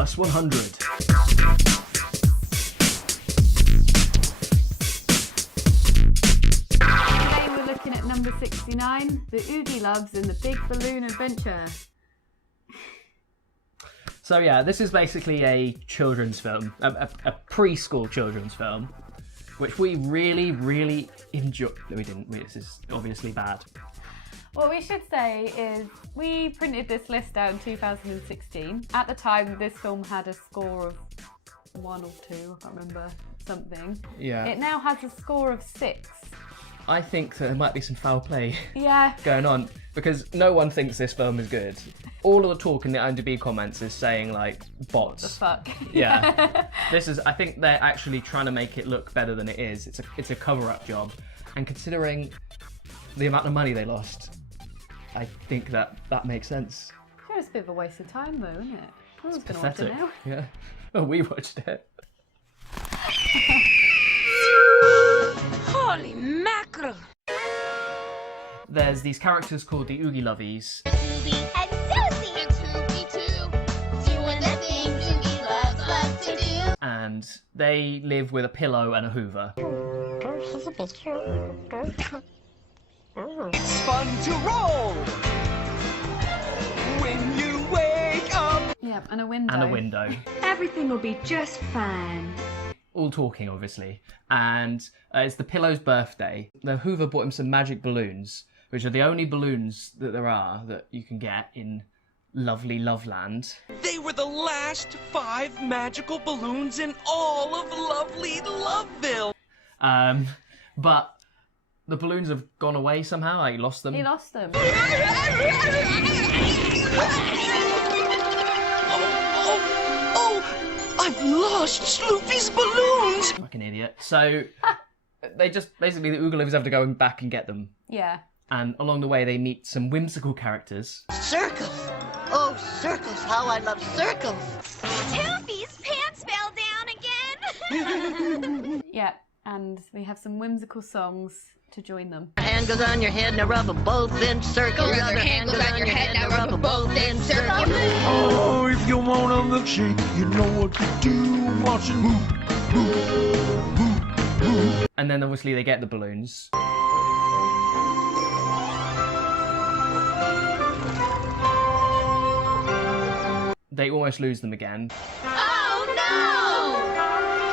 Plus 100. Today we're looking at number 69, the Oogieloves and the Big Balloon Adventure. So yeah, this is basically a children's film, a preschool children's film, which we really, really enjoyed. No, we didn't. This is obviously bad. What we should say is we printed this list out in 2016. At the time, this film had a score of 1 or 2, I can't remember, something. Yeah. It now has a score of 6. I think that there might be some foul play Yeah. going on, because no one thinks this film is good. All of the talk in the IMDb comments is saying, like, bots. Fuck. Yeah. I think they're actually trying to make it look better than it is. It's a cover-up job. And considering the amount of money they lost, I think that makes sense. It was a bit of a waste of time, though, isn't it? I was going to watch Pathetic. it now. Yeah. Well, we watched it. Holy mackerel! There's these characters called the Oogieloves. Oogie and Susie and Toogie too, doing the things Oogie love to do. And they live with a pillow and a Hoover. It's fun to roll when you wake up. Yeah, and a window. And a window. Everything will be just fine. All talking, obviously. And it's the pillow's birthday. The Hoover bought him some magic balloons, which are the only balloons that there are that you can get in lovely Loveland. They were the last 5 magical balloons in all of lovely Loveville. But the balloons have gone away somehow. I lost them. He lost them. Oh, I've lost Sloopy's balloons. Fucking idiot. So they just basically the Oogieloves have to go back and get them. Yeah. And along the way they meet some whimsical characters. Circles! Oh, circles, how I love circles! Toofy's pants fell down again. Yeah, and we have some whimsical songs to join them. Hand goes on your head, now rub them both in circles. Your other hand goes on your head, now rub them both in circles. Oh, if you want a milkshake, you know what to do. Watch it move, move, move, move. And then obviously they get the balloons. They almost lose them again, Oh no!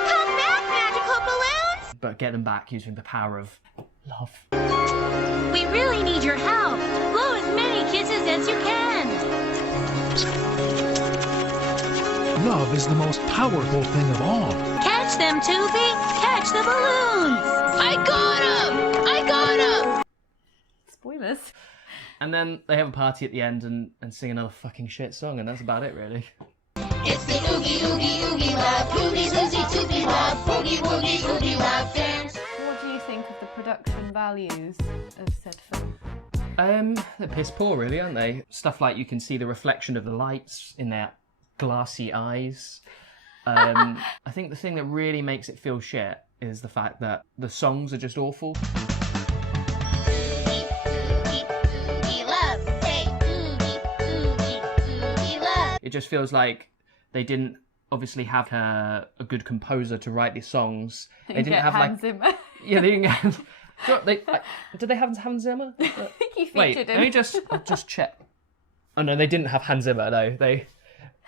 Come back, magical balloons! but get them back using the power of love. We really need your help. Blow as many kisses as you can. Love is the most powerful thing of all. Catch them, Toofy. Catch the balloons. I got him! I got him! Spoilers. And then they have a party at the end and sing another fucking shit song, and that's about it, really. It's the Oogie, Oogie, Oogie Love. Oogie, Susie, Toofy Love. Oogie, Woogie, Oogie Love dance. What do you think of the production values of said film? They're piss poor, really, aren't they? Stuff like you can see the reflection of the lights in their glassy eyes. I think the thing that really makes it feel shit is the fact that the songs are just awful. Oogie, Oogie, Oogie Love. Say Oogie, Oogie, Oogie Love. It just feels like they didn't obviously have a good composer to write these songs. They didn't Get have Hans like Zimmer. yeah, they didn't get. Did they have Hans Zimmer? He featured Wait, him. let me just check. Oh no, they didn't have Hans Zimmer. No,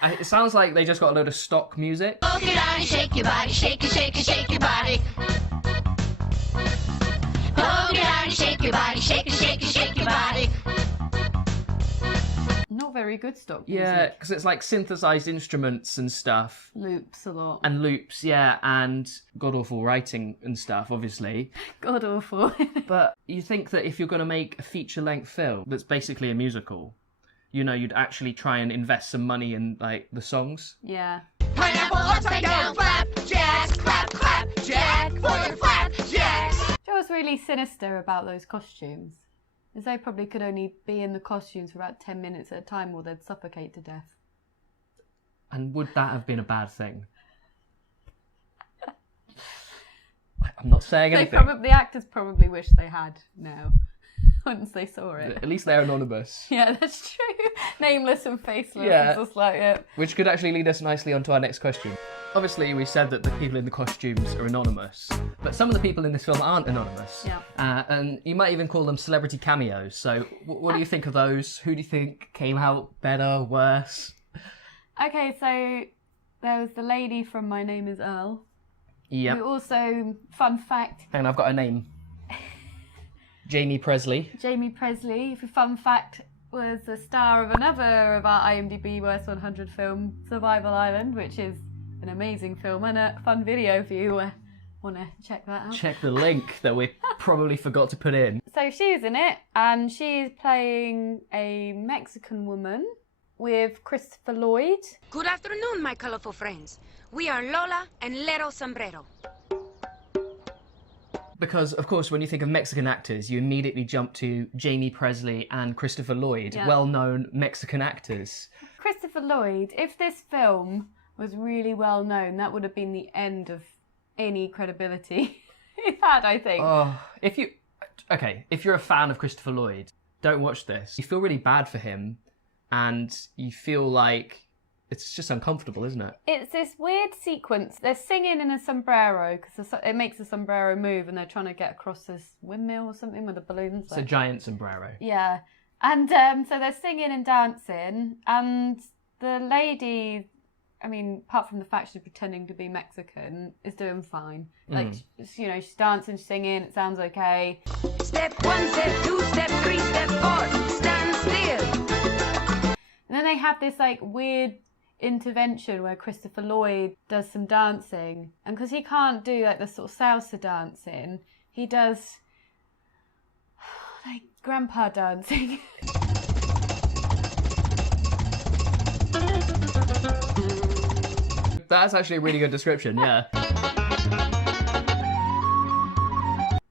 it sounds like they just got a load of stock music. Poke your eye, shake your body, shake it, shake it, shake your body. Poke your eye, shake your body, shake it, shake it, shake your body. Not very good stock Yeah, music. because it's like synthesized instruments and stuff. Loops a lot. And loops, yeah, and god-awful writing and stuff, obviously. God awful. But you think that if you're going to make a feature-length film that's basically a musical, you know, you'd actually try and invest some money in, like, the songs. Yeah. Pineapple upside down, flap, jacks, clap, clap, jack for the flap, jacks. Do you know what's really sinister about those costumes? Is they probably could only be in the costumes for about 10 minutes at a time or they'd suffocate to death. And would that have been a bad thing? I'm not saying anything. The actors probably wish they had now. once they saw it. At least they're anonymous. Yeah, that's true. Nameless and faceless. Yeah. It's just like, yeah. Which could actually lead us nicely onto our next question. Obviously, we said that the people in the costumes are anonymous, but some of the people in this film aren't anonymous. Yeah. And you might even call them celebrity cameos. So what do you think of those? Who do you think came out better, worse? Okay, so there was the lady from My Name is Earl. Yep. Who also, fun fact, Hang on, I've got a name. Jamie Presley. Jamie Presley, for fun fact, was the star of another of our IMDB Worst 100 film, Survival Island, which is an amazing film and a fun video if you want to check that out. Check the link that we probably forgot to put in. So she's in it, and she's playing a Mexican woman with Christopher Lloyd. Good afternoon, my colorful friends. We are Lola and Lero Sombrero. Because, of course, when you think of Mexican actors, you immediately jump to Jamie Presley and Christopher Lloyd, Yeah. well-known Mexican actors. Christopher Lloyd, if this film was really well known, that would have been the end of any credibility it had, I think. Oh, if you're a fan of Christopher Lloyd, don't watch this. You feel really bad for him, and you feel like it's just uncomfortable, isn't it? It's this weird sequence. They're singing in a sombrero because it makes a sombrero move, and they're trying to get across this windmill or something with the balloons. It's a giant sombrero. Yeah, and so they're singing and dancing, and the lady, I mean, apart from the fact she's pretending to be Mexican, is doing fine. Like, she's dancing, she's singing, it sounds okay. Step 1, step 2, step 3, step 4, stand still. And then they have this like weird intervention where Christopher Lloyd does some dancing, and because he can't do like the sort of salsa dancing, he does like grandpa dancing. That's actually a really good description, yeah.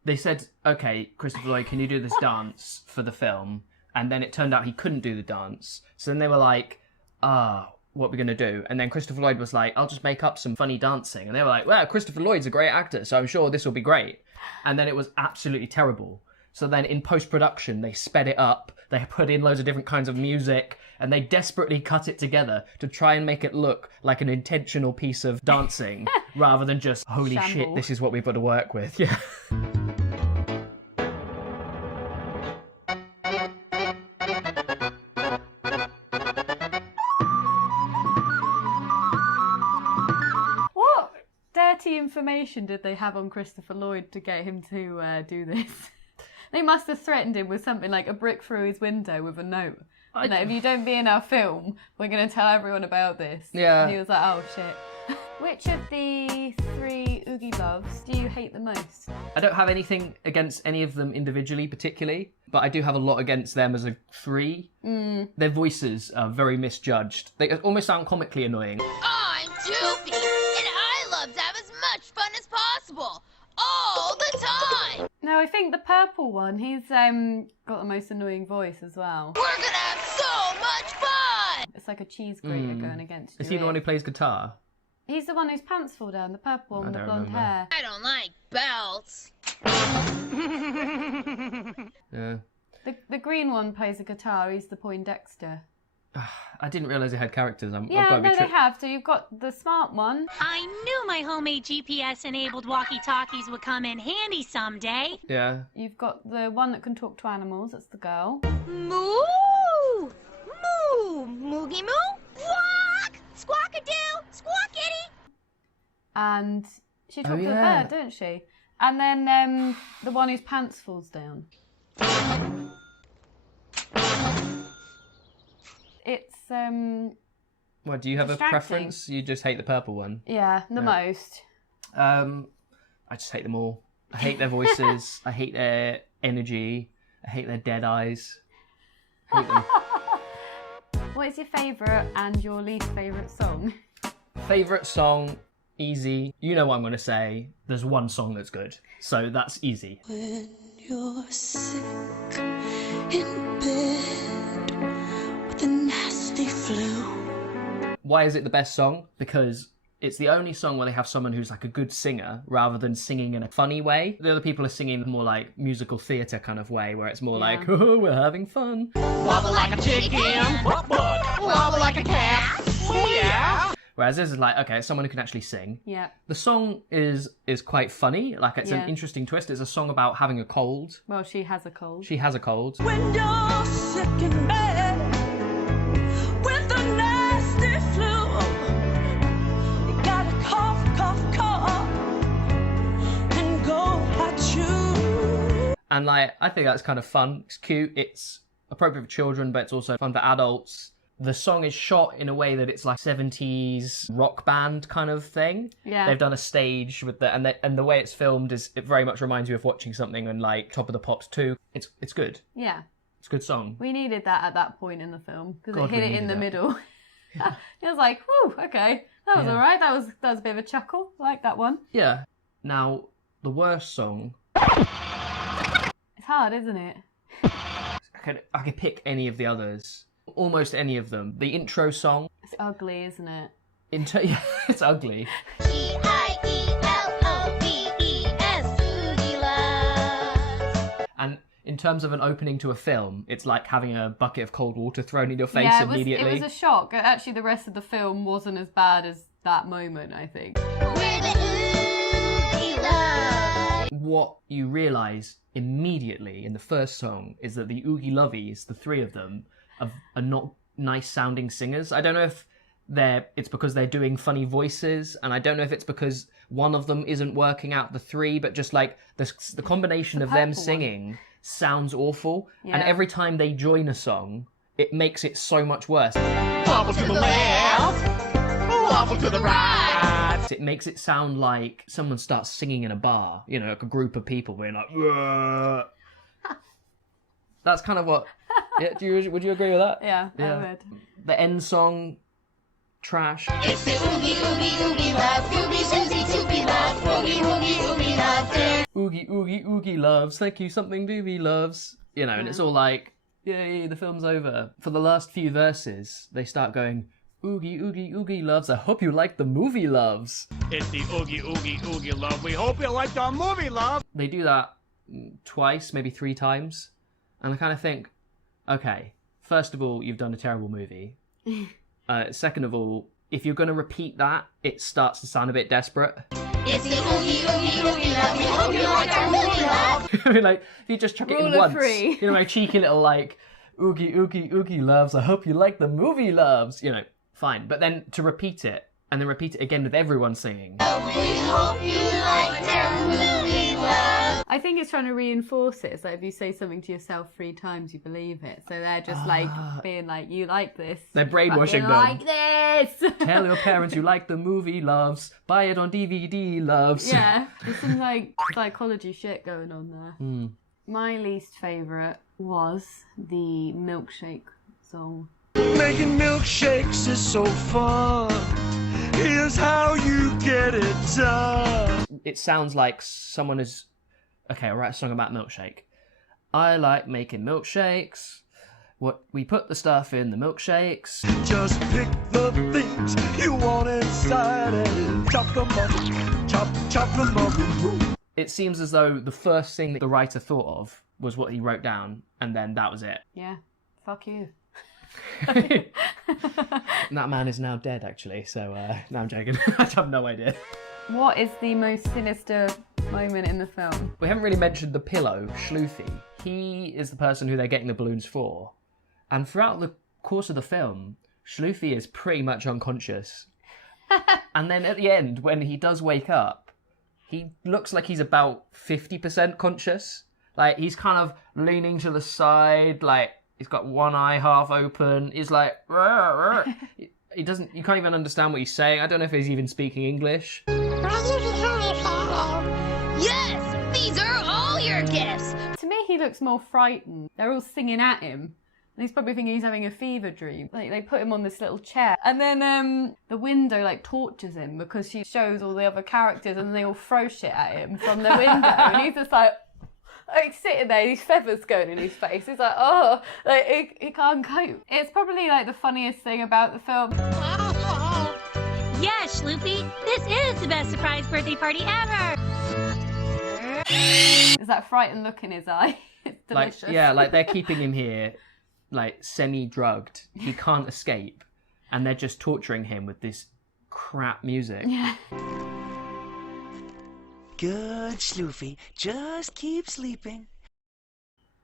They said, okay, Christopher Lloyd, can you do this dance for the film? And then it turned out he couldn't do the dance. So then they were like, what are we going to do? And then Christopher Lloyd was like, I'll just make up some funny dancing. And they were like, well, Christopher Lloyd's a great actor, so I'm sure this will be great. And then it was absolutely terrible. So then in post-production, they sped it up. They put in loads of different kinds of music, and they desperately cut it together to try and make it look like an intentional piece of dancing rather than just, holy shit, Shamble. this is what we've got to work with. Yeah. What dirty information did they have on Christopher Lloyd to get him to do this? They must have threatened him with something like a brick through his window with a note. You know, if you don't be in our film, we're going to tell everyone about this. Yeah. And he was like, oh shit. Which of the 3 Oogieloves do you hate the most? I don't have anything against any of them individually, particularly, but I do have a lot against them as a 3. Their voices are very misjudged. They almost sound comically annoying. I'm Doofy, and I love to have as much fun as possible, all the time. No, I think the purple one, he's got the most annoying voice as well. We're gonna have so much fun. It's like a cheese grater going against you. Is he the one who plays guitar? He's the one whose pants fall down, the purple one with the don't blonde remember. hair. I don't like belts. Yeah. The green one plays the guitar, he's the Poindexter. I didn't realise they had characters. I've Yeah, got to be no, they have. So you've got the smart one. I knew my homemade GPS-enabled walkie-talkies would come in handy someday. Yeah. You've got the one that can talk to animals, that's the girl. Moo! Moo! Moogie moo! Squawk! Squawk-a-doo! Squawk-itty! And she talks to the yeah. bird, don't she? And then the one whose pants falls down. It's, What, do you have Distracting. a preference? You just hate the purple one? yeah, the most. I just hate them all. I hate their voices. I hate their energy. I hate their dead eyes. I hate them. What is your favourite and your least favourite song? Favourite song, easy. You know what I'm going to say. There's one song that's good. So that's easy. When you're sick in bed with a nasty flu. Why is it the best song? Because It's the only song where they have someone who's like a good singer rather than singing in a funny way. The other people are singing more like musical theatre kind of way, where it's more like, oh, we're having fun. Wobble like a chicken. Wobble like a cat. Yeah. Whereas this is like, okay, someone who can actually sing. Yeah. The song is quite funny. Like, it's an interesting twist. It's a song about having a cold. Well, she has a cold. She has a cold. When you're sick in bed with a nasty flu, you gotta cough, and go at you. And like, I think that's kind of fun. It's cute. It's appropriate for children, but it's also fun for adults. The song is shot in a way that it's like 70s rock band kind of thing. Yeah. They've done a stage with the and the way it's filmed is it very much reminds you of watching something in like Top of the Pops 2. It's good. Yeah. It's a good song. We needed that at that point in the film because God, it hit we it in needed the that. middle. It was like, whew, okay, that was all right. That was a bit of a chuckle. I like that one. Yeah. Now, the worst song, It's hard, isn't it? I could pick any of the others. Almost any of them. The intro song. It's ugly, isn't it? Yeah, it's ugly. G-I-E-L-O-V-E-S, Oogieloves. And in terms of an opening to a film, it's like having a bucket of cold water thrown in your face Yeah, immediately. it was a shock. Actually, the rest of the film wasn't as bad as that moment, I think. We're the Oogieloves. What you realise immediately in the first song is that the Oogieloves, the three of them, are not nice sounding singers. I don't know if it's because they're doing funny voices, and I don't know if it's because one of them isn't working out the three, but just like the combination of them singing sounds awful. Yeah. And every time they join a song, it makes it so much worse. Wobble to the left. Wobble to the right. It makes it sound like someone starts singing in a bar, you know, like a group of people being like, "Whoa." That's kind of what. Yeah, would you agree with that? Yeah, I would. The end song, trash. It's the Oogie, Oogie, Oogie Love. Oogie, Susie, Toopy Love. Oogie, Oogie, Oogie Love. Oogie, Oogie, Oogie Loves. Thank you, something Doobie loves. You know, and it's all like, yay, the film's over. For the last few verses, they start going, Oogie, Oogie, Oogie Loves. I hope you like the movie Loves. It's the Oogie, Oogie, Oogie Love. We hope you like the movie, love. They do that twice, maybe 3 times. And I kind of think, okay, first of all, you've done a terrible movie. Second of all, if you're going to repeat that, it starts to sound a bit desperate. It's the Oogie, Oogie, Oogie Love. We hope you like our movie, love. I mean, like, if you just chuck it in Rule of once, 3. you know, a cheeky little, like, Oogie, Oogie, Oogie Loves, I hope you like the movie Loves, you know, fine. But then to repeat it, and then repeat it again with everyone singing. We hope you like our movie, love. I think it's trying to reinforce it. It's like if you say something to yourself 3 times, you believe it. So they're just like being like, you like this. They're brainwashing them. Like this. Tell your parents you like the movie Loves. Buy it on DVD Loves. Yeah, there's some like psychology shit going on there. Mm. My least favourite was the milkshake song. Making milkshakes is so fun. Here's how you get it done. It sounds like someone is... Okay, I'll write a song about milkshake. I like making milkshakes. What we put the stuff in the milkshakes. Just pick the things you want inside and chop them up. Chop them up. It seems as though the first thing that the writer thought of was what he wrote down, and then that was it. Yeah, fuck you. And that man is now dead, actually, so no, I'm joking. I have no idea. What is the most sinister moment in the film? We haven't really mentioned the pillow, Sleuthy. He is the person who they're getting the balloons for. And throughout the course of the film, Sleuthy is pretty much unconscious. And then at the end, when he does wake up, he looks like he's about 50% conscious. Like, he's kind of leaning to the side, like, he's got one eye half open. He's like, rrr, rrr. He doesn't, you can't even understand what he's saying. I don't know if he's even speaking English. Yes, these are all your gifts. To me, he looks more frightened. They're all singing at him. And he's probably thinking he's having a fever dream. Like, they put him on this little chair. And then the window, like, tortures him because she shows all the other characters and they all throw shit at him from the window. And he's just like sitting there, these feathers going in his face. He's like, oh, like, he can't cope. It's probably, like, the funniest thing about the film. Yes, Sloopy, this is the best surprise birthday party ever. Is that frightened look in his eye? It's delicious. Like, yeah, like they're keeping him here, like semi-drugged. He can't escape, and they're just torturing him with this crap music. Yeah. Good, Sloopy. Just keep sleeping.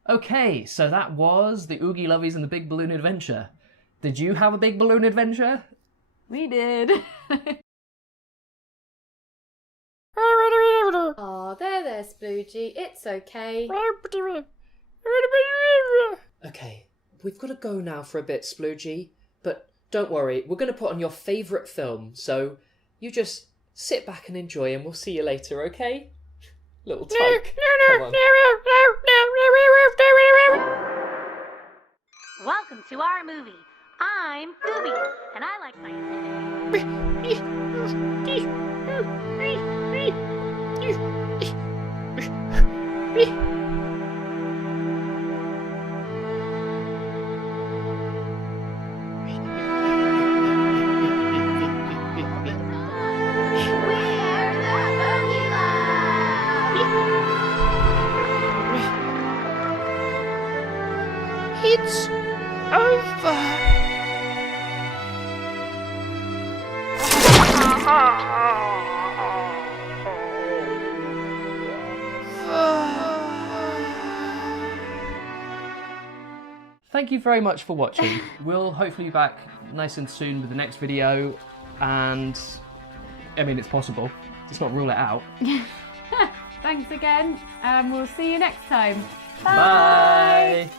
Okay, so that was the Oogieloves and the Big Balloon Adventure. Did you have a big balloon adventure? We did. Oh, there, Sploogey. It's okay. Okay, we've got to go now for a bit, Sploogey. But don't worry, we're going to put on your favourite film, so you just sit back and enjoy, and we'll see you later, okay? Little tyke. Come on. Welcome to our movie. I'm Oogie, and I like my... It's over. Thank you very much for watching. We'll hopefully be back nice and soon with the next video, and I mean, it's possible. Let's not rule it out. Thanks again, and we'll see you next time. Bye.